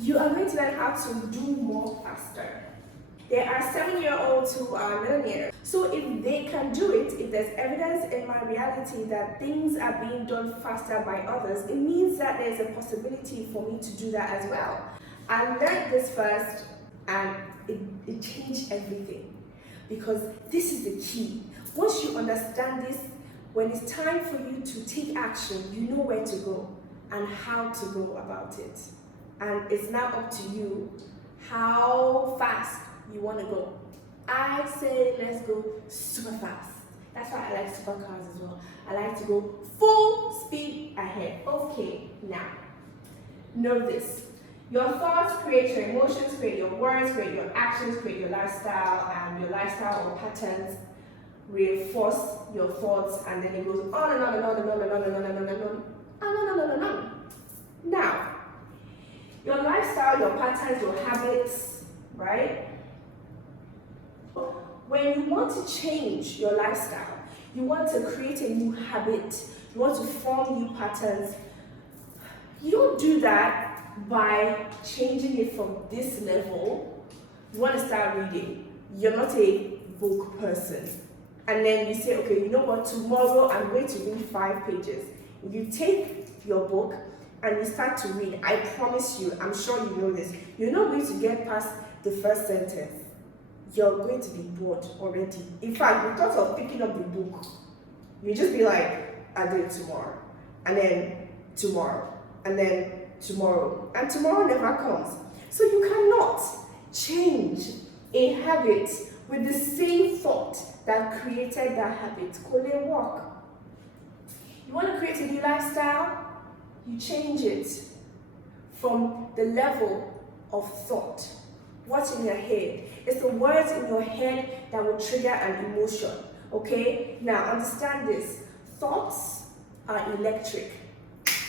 You are going to learn how to do more faster. There are 7-year-olds who are millionaires. So if they can do it, if there's evidence in my reality that things are being done faster by others, it means that there's a possibility for me to do that as well. I learned this first and it changed everything, because this is the key. Once you understand this, when it's time for you to take action, you know where to go and how to go about it. And it's now up to you how fast you want to go. I say let's go super fast. That's why I like supercars as well. I like to go full speed ahead. Okay, now, know this. Your thoughts create your emotions, create your words, create your actions, create your lifestyle, and your lifestyle or patterns reinforce your thoughts, and then it goes on and on and on and on and on and on and on and on and on and on. Now, your lifestyle, your patterns, your habits, right? When you want to change your lifestyle, you want to create a new habit, you want to form new patterns, you don't do that by changing it from this level. You want to start reading. You're not a book person. And then you say, okay, you know what, tomorrow I'm going to read 5 pages. You take your book and you start to read. I promise you, I'm sure you know this, you're not going to get past the first sentence. You're going to be bored already. In fact, you thought of picking up the book. You just be like, I'll do it tomorrow. And then tomorrow. And then tomorrow. And tomorrow never comes. So you cannot change a habit with the same thought that created that habit. Could it work? You want to create a new lifestyle? You change it from the level of thought. What's in your head? It's the words in your head that will trigger an emotion. Okay? Now understand this. Thoughts are electric.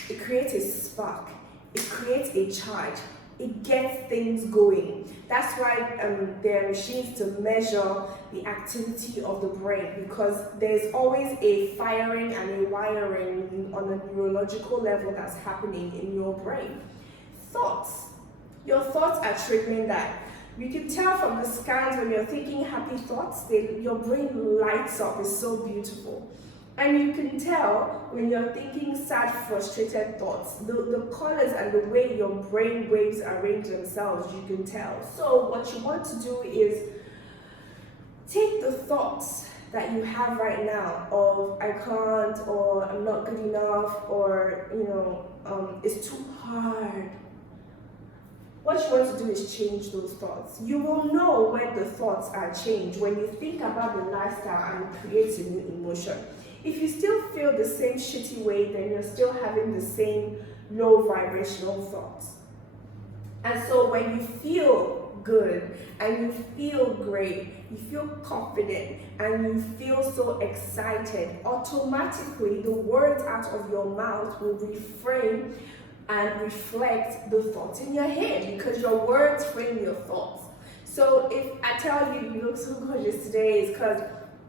It creates a spark. It creates a charge. It gets things going. That's why there are machines to measure the activity of the brain, because there's always a firing and a wiring on a neurological level that's happening in your brain. Thoughts. Your thoughts are triggering that. You can tell from the scans when you're thinking happy thoughts, your brain lights up. It's so beautiful. And you can tell when you're thinking sad, frustrated thoughts, the colors and the way your brain waves arrange themselves, you can tell. So what you want to do is take the thoughts that you have right now of I can't, or I'm not good enough, or it's too hard. What you want to do is change those thoughts. You will know when the thoughts are changed, when you think about the lifestyle and it creates a new emotion. If you still feel the same shitty way, then you're still having the same low vibrational thoughts. And so when you feel good and you feel great, you feel confident and you feel so excited, automatically the words out of your mouth will reframe and reflect the thoughts in your head, because your words frame your thoughts. So if I tell you you look so gorgeous today, it's because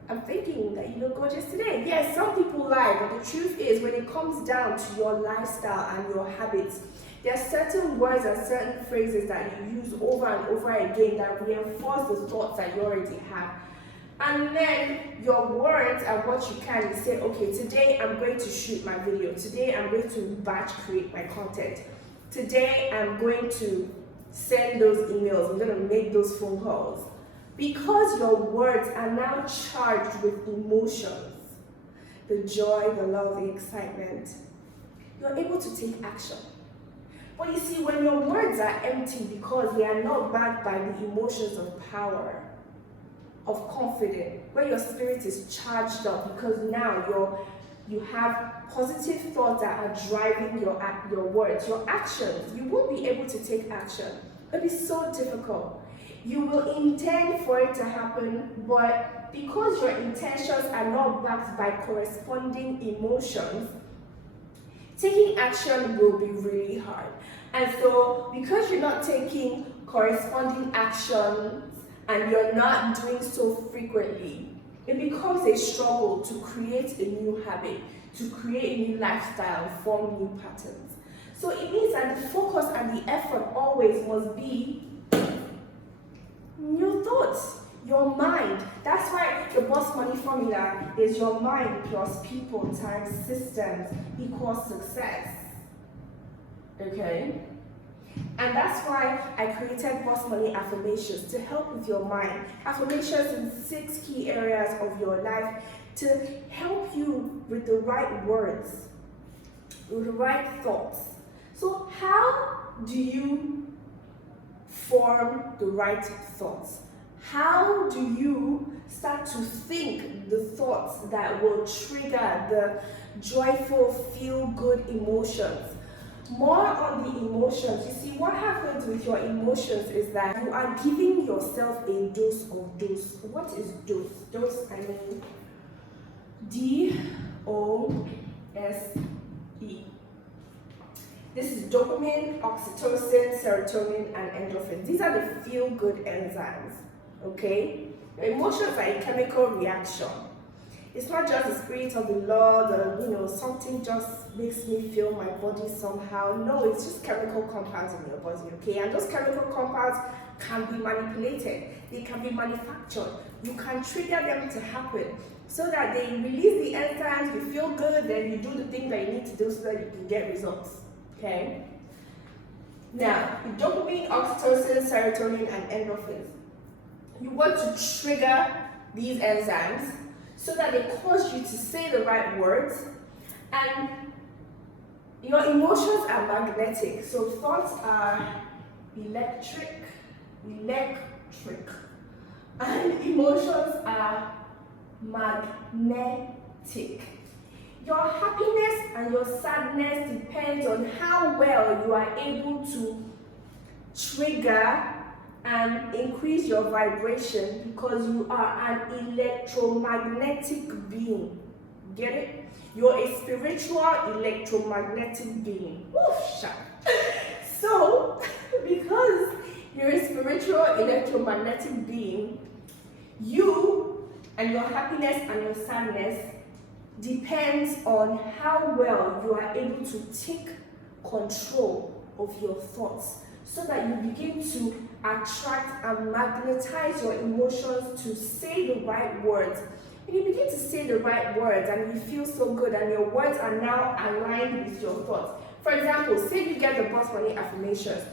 I'm thinking that you look gorgeous today. Yes, some people lie, but the truth is when it comes down to your lifestyle and your habits, there are certain words and certain phrases that you use over and over again that reinforce the thoughts that you already have. And then your words are what you can. You say, okay, today I'm going to shoot my video. Today I'm going to batch create my content. Today I'm going to send those emails. I'm going to make those phone calls. Because your words are now charged with emotions, the joy, the love, the excitement, you're able to take action. But you see, when your words are empty because they are not backed by the emotions of power, of confidence, where your spirit is charged up because now you have positive thoughts that are driving your words, your actions, you won't be able to take action. It'll be so difficult. You will intend for it to happen, but because your intentions are not backed by corresponding emotions, taking action will be really hard. And so, because you're not taking corresponding actions and you're not doing so frequently, it becomes a struggle to create a new habit, to create a new lifestyle, form new patterns. So it means that the focus and the effort always must be your thoughts, your mind. That's why the boss money formula is your mind plus people times systems equals success. Okay? And that's why I created Boss Money Affirmations to help with your mind. Affirmations in 6 key areas of your life to help you with the right words, with the right thoughts. So how do you form the right thoughts? How do you start to think the thoughts that will trigger the joyful, feel-good emotions? More on the emotions. You see, what happens with your emotions is that you are giving yourself a dose of dose. What is dose? Dose, I mean D-O-S-E. This is dopamine, oxytocin, serotonin, and endorphins. These are the feel-good enzymes, okay? Emotions are a chemical reaction. It's not just the spirit of the Lord, something just makes me feel my body somehow. No, it's just chemical compounds in your body, okay? And those chemical compounds can be manipulated. They can be manufactured. You can trigger them to happen so that they release the enzymes, you feel good, then you do the thing that you need to do so that you can get results, okay? Now, the dopamine, oxytocin, serotonin, and endorphins. You want to trigger these enzymes so that they cause you to say the right words, and your emotions are magnetic. So thoughts are electric, and emotions are magnetic. Your happiness and your sadness depends on how well you are able to trigger and increase your vibration, because you are an electromagnetic being. Get it? You're a spiritual electromagnetic being. Oof, so, because you're a spiritual electromagnetic being, you and your happiness and your sadness depends on how well you are able to take control of your thoughts, so that you begin to attract and magnetize your emotions to say the right words. When you begin to say the right words and you feel so good and your words are now aligned with your thoughts. For example, say you get the Boss Money Affirmations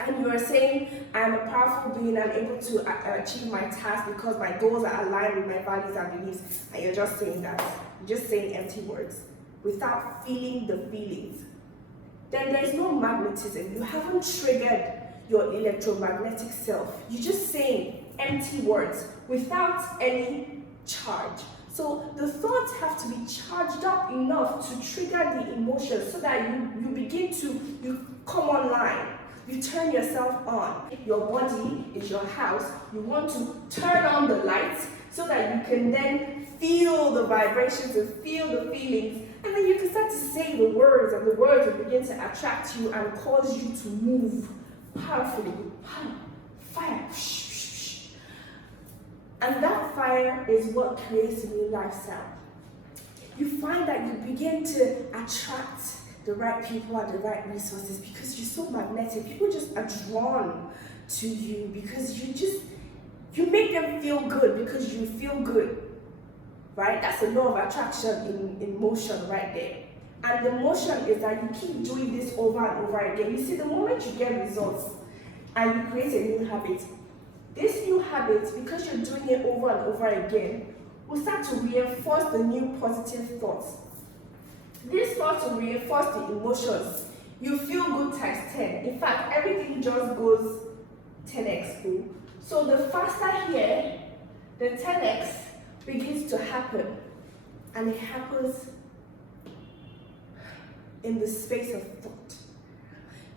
and you are saying, I'm a powerful being, I'm able to achieve my task because my goals are aligned with my values and beliefs, and you're just saying that. You're just saying empty words without feeling the feelings. Then there's no magnetism. You haven't triggered your electromagnetic self. You're just saying empty words without any charge. So the thoughts have to be charged up enough to trigger the emotions so that you come online. You turn yourself on. Your body is your house. You want to turn on the lights so that you can then feel the vibrations and feel the feelings. And then you can start to say the words, and the words will begin to attract you and cause you to move powerfully. Fire. And that fire is what creates a new lifestyle. You find that you begin to attract the right people and the right resources because you're so magnetic. People just are drawn to you because you make them feel good because you feel good. Right? That's a law of attraction in motion right there. And the motion is that you keep doing this over and over again. You see, the moment you get results and you create a new habit, this new habit, because you're doing it over and over again, will start to reinforce the new positive thoughts. These thoughts will reinforce the emotions. You feel good times 10. In fact, everything just goes 10x. So the faster here, the 10x begins to happen, and it happens in the space of thought.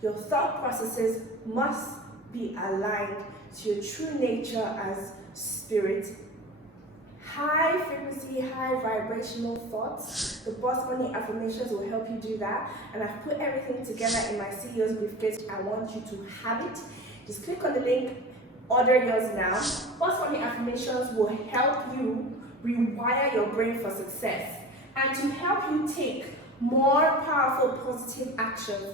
Your thought processes must be aligned to your true nature as spirit. High frequency, high vibrational thoughts. The Boss Money Affirmations will help you do that, and I've put everything together in my CEO's Briefcase. I want you to have it. Just click on the link, order yours now. Boss Money Affirmations will help you rewire your brain for success and to help you take more powerful positive actions.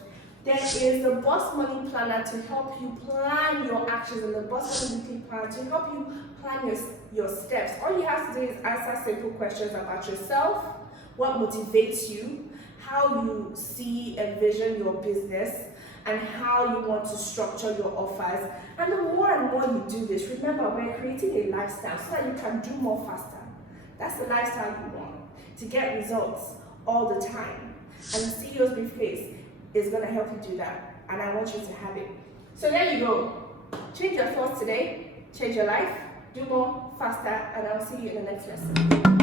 There is the Boss Money Planner to help you plan your actions, and the Boss Money Weekly Planner to help you plan your steps. All you have to do is answer simple questions about yourself, what motivates you, how you see and vision your business, and how you want to structure your offers. And the more and more you do this, remember, we're creating a lifestyle so that you can do more faster. That's the lifestyle you want, to get results all the time. And the CEO's Briefcase is going to help you do that, and I want you to have it. So there you go. Change your thoughts today, change your life, do more faster, and I'll see you in the next lesson.